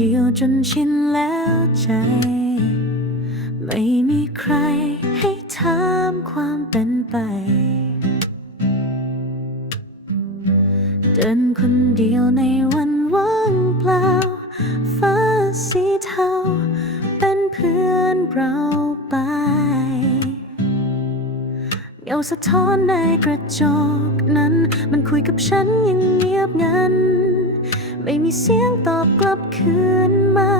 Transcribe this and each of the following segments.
เดียวจนชินแล้วใจ ไม่มีใครให้ถามความเป็นไป เดินคนเดียวในวันว่างเปล่า ฟ้าสีเทา เป็นเพื่อนเราไปเงาสะท้อนในกระจกนั้น มันคุยกับฉันยังเงียบงัน ไม่มีเสียงตอบกลับคืนมา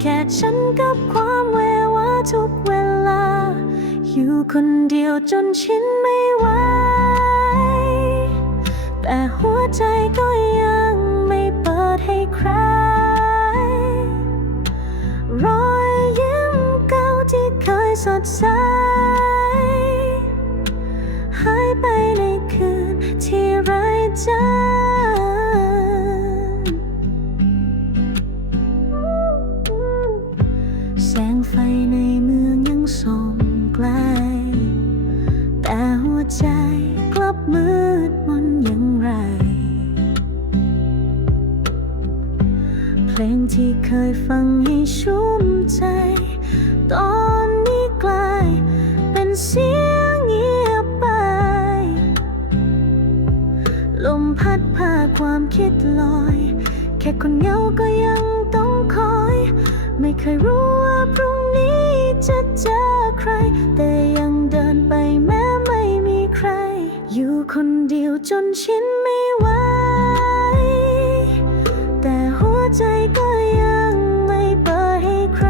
แค่ฉันกับความเววาทุกเวลา อยู่คนเดียวจนชินไม่ไหว แต่หัวใจก็ยังไม่เปิดให้ใคร รอยยิ้มเก่าที่เคยสดใสหายไปในคืนที่ไร้ใจ ไฟในเมืองยังส่องไกล แต่หัวใจกลับมืดมนอย่างไร เพลงที่เคยฟังให้ชุ่มใจ ตอนนี้กลายเป็นเสียงเงียบไป ลมพัดพาความคิดลอย แค่คนเหงาก็ยังต้องคอย ไม่เคยรู้ว่าพรุ่ง จะเจอใคร แต่ยังเดินไปแม้ไม่มีใคร อยู่คนเดียวจนชินไม่ไหว แต่หัวใจก็ยังไม่เปิดให้ใคร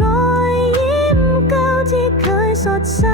รอยยิ้มเก่าที่เคยสดใส